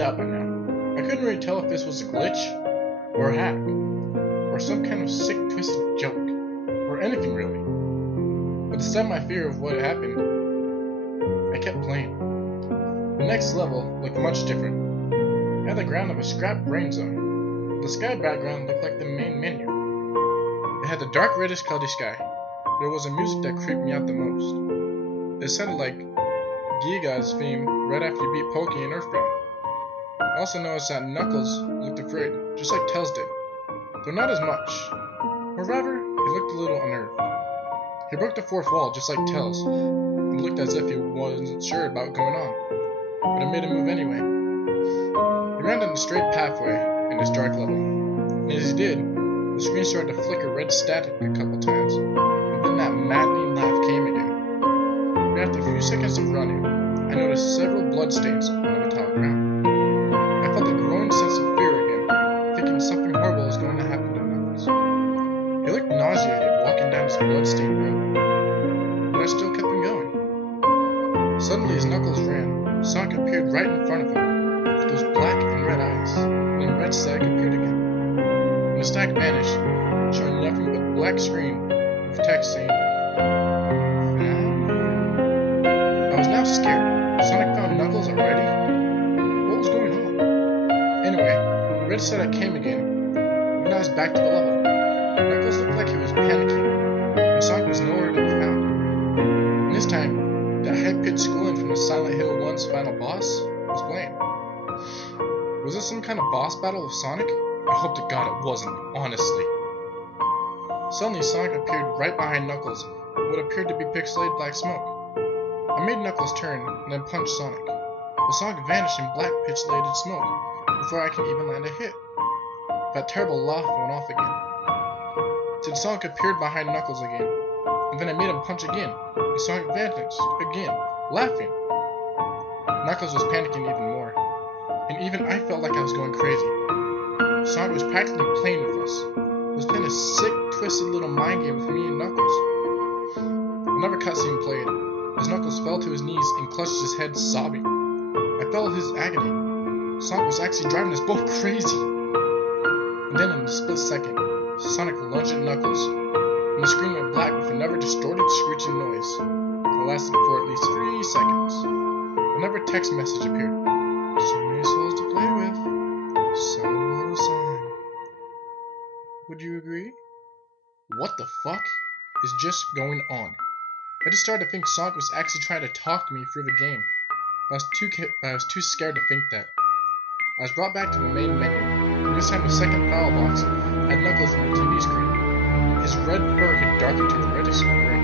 freaked out by now. I couldn't really tell if this was a glitch, or a hack, or some kind of sick, twisted joke, or anything really. But despite my fear of what had happened, I kept playing. The next level looked much different. It had the ground of a scrap brain zone. The sky background looked like the main menu. It had the dark reddish cloudy sky. There was a music that creeped me out the most. It sounded like Giga's theme right after you beat Pokey in Earthbound. I also noticed that Knuckles looked afraid, just like Tails did, though not as much. Or rather, he looked a little unnerved. He broke the fourth wall just like Tails, and looked as if he wasn't sure about going on, but it made him move anyway. He ran down the straight pathway in this dark level, and as he did, the screen started to flicker red static a couple times, and then that maddening laugh came again. But after a few seconds of running, I noticed several bloodstains on the metallic ground. I felt a growing sense of fear again, thinking something horrible was going to happen to Knuckles. He looked nauseated walking down this bloodstained road, but I still kept him going. Suddenly, as Knuckles ran, Sonic appeared right in front of him, with those black and red eyes, and then red static appeared again. And the static vanished, showing nothing but black screen with text saying, I was now scared. Sonic found Knuckles already? What was going on? Anyway, red static came again, and I was back to the level. Knuckles looked like he was panicking, and Sonic was nowhere to be found. And this time, that high-pitched squealing from the Silent Hill 1's final boss was playing. Was this some kind of boss battle with Sonic? I hope to God it wasn't, honestly. Suddenly, Sonic appeared right behind Knuckles in what appeared to be pixelated black smoke. I made Knuckles turn and then punched Sonic, but Sonic vanished in black pixelated smoke before I could even land a hit. That terrible laugh went off again. Then Sonic appeared behind Knuckles again, and then I made him punch again, and Sonic vanished again, laughing. Knuckles was panicking even more, and even I felt like I was going crazy. Sonic was practically playing with us. He was playing a sick, twisted little mind game with me and Knuckles. Another cutscene played, as Knuckles fell to his knees and clutched his head, sobbing. I felt his agony. Sonic was actually driving us both crazy. And then in a split second, Sonic lunged at Knuckles, and the screen went black with another distorted, screeching noise that lasted for at least 3 seconds. Another text message appeared. So many souls to play with, so little time. Would you agree? What the fuck is just going on? I just started to think Sonic was actually trying to talk to me through the game, but I was too scared to think that. I was brought back to the main menu, and this time the second file box had Knuckles on the TV screen. His red fur had darkened to a reddish gray.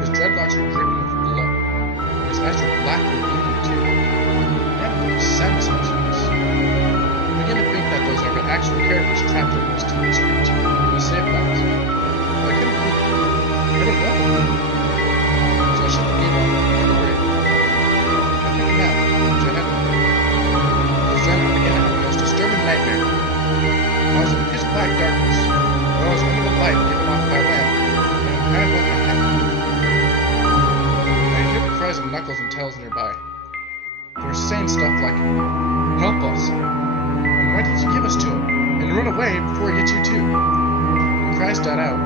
His dreadlocks were dripping with blood, and his eyes were black and bleeding too. And there was sadness on his face. I began to think that those are the actual characters trapped on those TV screens in the save files. But I couldn't believe it. I didn't want them. So I shut the game off and threw it away. I took a nap, which I hadn't. Because then I began to have the most disturbing nightmare. I was in pitch black darkness, but I was under the light given off by a lamp, and I had what I had. I heard the cries of Knuckles and Tails nearby. They were saying stuff like, "Help us," and "Why did you give us to him?" and "Run away before he gets you too." The cries died out,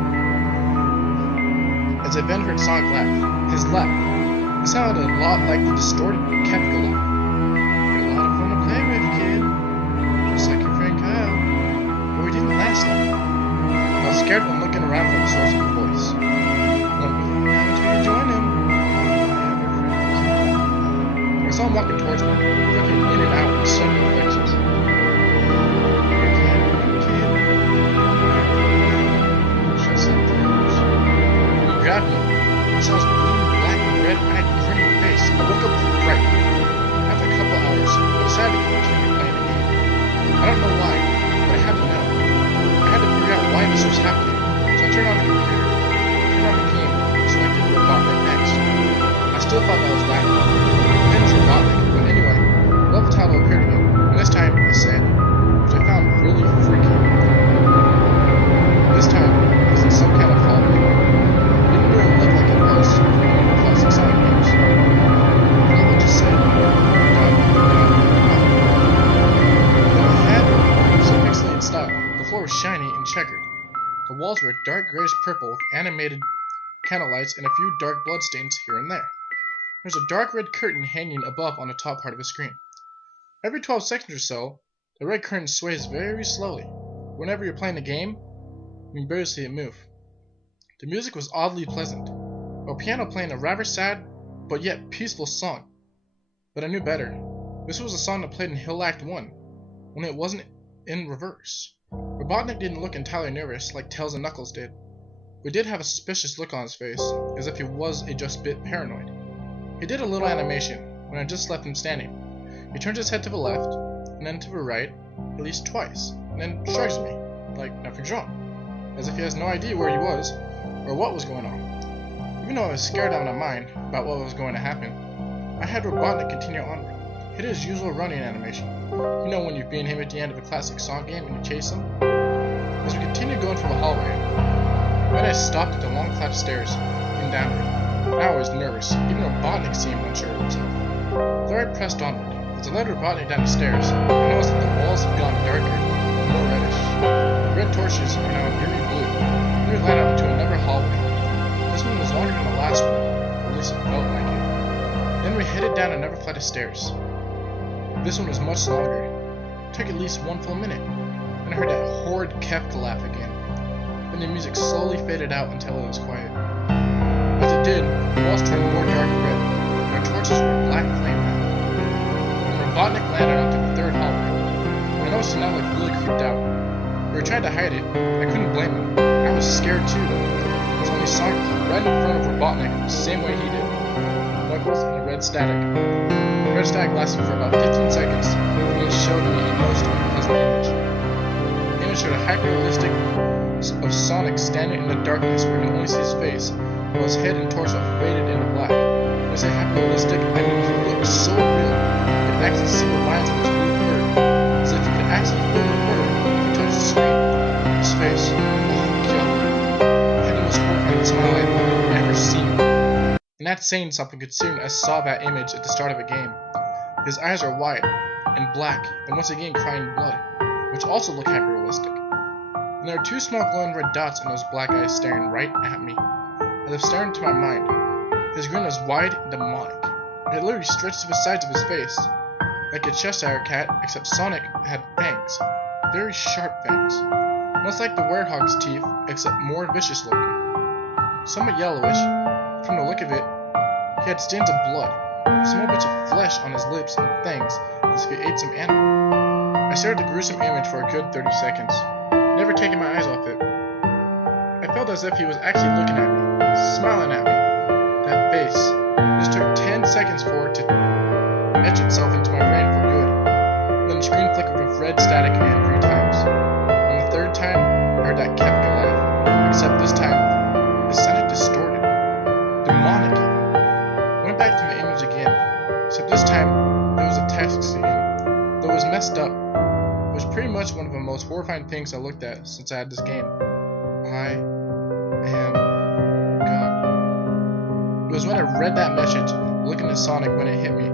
as I then heard Sonic laugh. His laugh. It sounded a lot like the distorted Kefka laugh. "You're a lot of fun to play with, kid. Just like your friend Kyle." But we didn't last long. I was scared when looking around for the source of the voice. One million now until you join him. I saw him walking towards me, looking in and out with sudden reflections. Just like those. He grabbed me. I saw his bleeding black and red-eyed grinning face. I woke up frightened. I The walls were dark grayish purple with animated candlelights and a few dark bloodstains here and there. There was a dark red curtain hanging above on the top part of the screen. Every 12 seconds or so, the red curtain sways very slowly. Whenever you're playing a game, you can barely see it move. The music was oddly pleasant, a piano playing a rather sad but yet peaceful song. But I knew better. This was a song that played in Hill Act 1, only it wasn't in reverse. Robotnik didn't look entirely nervous like Tails and Knuckles did, but did have a suspicious look on his face, as if he was just a bit paranoid. He did a little animation when I just left him standing. He turns his head to the left, and then to the right, at least twice, and then shrugs me, like nothing's wrong, as if he has no idea where he was, or what was going on. Even though I was scared out of my mind about what was going to happen, I had Robotnik continue onward. He did his usual running animation. You know when you're being him at the end of a classic Sonic game and you chase him? As we continued going through the hallway, then I stopped at the long flight of stairs, looking downward. Now I was nervous, even Robotnik seemed unsure of himself. There I pressed onward. As I led Robotnik down the stairs, I noticed that the walls had gone darker, more reddish. The red torches are now eerie blue. Then we led out into another hallway. This one was longer than the last one, or at least it felt like it. Then we headed down another flight of stairs. This one was much longer. It took at least one full minute. Then I heard that horrid Kefka laugh again. Then the music slowly faded out until it was quiet. As it did, the walls turned more dark red, and our torches were a black flame now. Robotnik landed onto the third hallway. I noticed he now looked really creeped out. We were trying to hide it. I couldn't blame him. I was scared too. So when Sonic flew right in front of Robotnik the same way he did. Knuckles and the red static. The red static lasted for about 15 seconds, and then it showed me a most unpleasant image. The image showed a hyper-realistic of Sonic standing in the darkness where you can only see his face, while his head and torso faded into black. When I say hyper-realistic, I mean he looked so real. You could actually see the lines of his blue fur, as if you could actually feel the fur if you touched the screen. His face, oh god, had the most horrifying smile I've ever seen. And that's saying something considering I saw that image at the start of a game. His eyes are wide and black, and once again crying blood, which also look hyper-realistic. And there are two small glowing red dots in those black eyes staring right at me, as if staring into my mind. His grin was wide and demonic, and it literally stretched to the sides of his face, like a Cheshire cat, except Sonic had fangs, very sharp fangs, much like the werewolf's teeth, except more vicious looking. Somewhat yellowish, from the look of it, he had stains of blood, small bits of flesh on his lips and fangs, as if he ate some animal. I stared at the gruesome image for a good 30 seconds, never taking my eyes off it. I felt as if he was actually looking at me, smiling at me. That face. It just took 10 seconds for it to etch itself into my brain for good. And then the screen flickered with red static again 3 times. On the 3rd time, I heard that Kefka laugh, except this time, it sounded distorted. Demonic even. I went back to the image again, except this time, there was a text scene. Though it was messed up, it was pretty much one of the most horrifying things I looked at since I had this game. I am God. It was when I read that message, looking at Sonic when it hit me.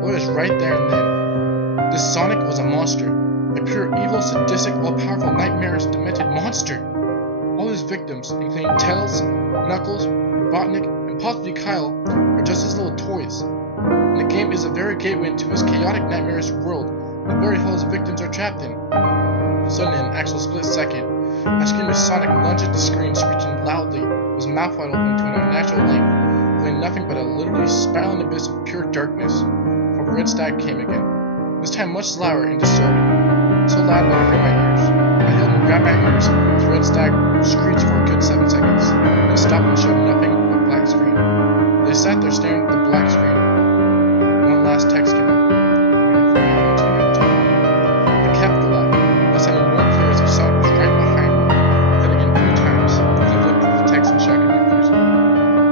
Well, it was right there and then. This Sonic was a monster. A pure evil, sadistic, all-powerful, nightmarish, demented monster. All his victims, including Tails, Knuckles, Robotnik, and possibly Kyle, are just his little toys. And the game is a very gateway into his chaotic, nightmarish world, the very hell his victims are trapped in. Suddenly, in an actual split second, I screamed as Sonic lunged at the screen, screeching loudly, his mouth wide open to an unnatural length, feeling nothing but a literally spiraling abyss of pure darkness. From red static came again, this time much louder and distorted, so loud that it hurt my ears. I held and grabbed my ears, as red static screeched for a good 7 seconds, then stopped and showed nothing but black screen. They sat there staring at the black screen. One last text came up. Waiting for my image to enter. I kept the laugh. That sounded more clear as if Sonic was right behind me. Then again 3 times, as I looked through the text in shock and confusion.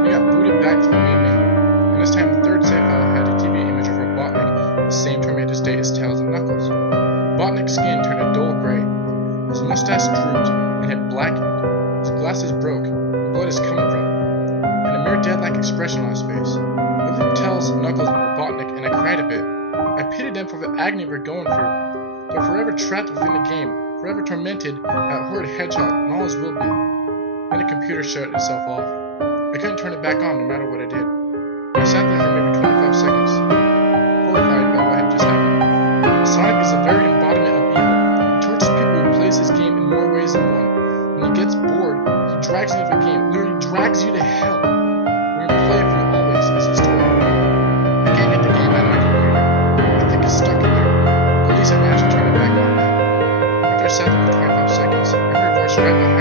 We got booted back to the main menu, and this time the 3rd save file had a TV image of Robotnik, the same tormented state as Tails and Knuckles. Robotnik's skin turned a dull gray. His mustache drooped and had blackened. His glasses broke, and blood is coming from him, and a mere dead-like expression on his face. I looked at Tails, Knuckles, and Robotnik, and I cried a bit. I pitied them for the agony they were going through. They were forever trapped within the game, forever tormented that horrid hedgehog, and always will be. Then the computer shut itself off. I couldn't turn it back on no matter what I did. I sat there for maybe 25 seconds, horrified by what had just happened. Sonic is the very embodiment of evil. He tortures people who plays his game in more ways than one. When he gets bored, he drags you into the game, literally drags you to hell. When you play it for always is his story. I can't get the game out of my computer. I think it's stuck in there. At least I managed to turn it back on now. After I sat there for 25 seconds, I heard a voice right behind me.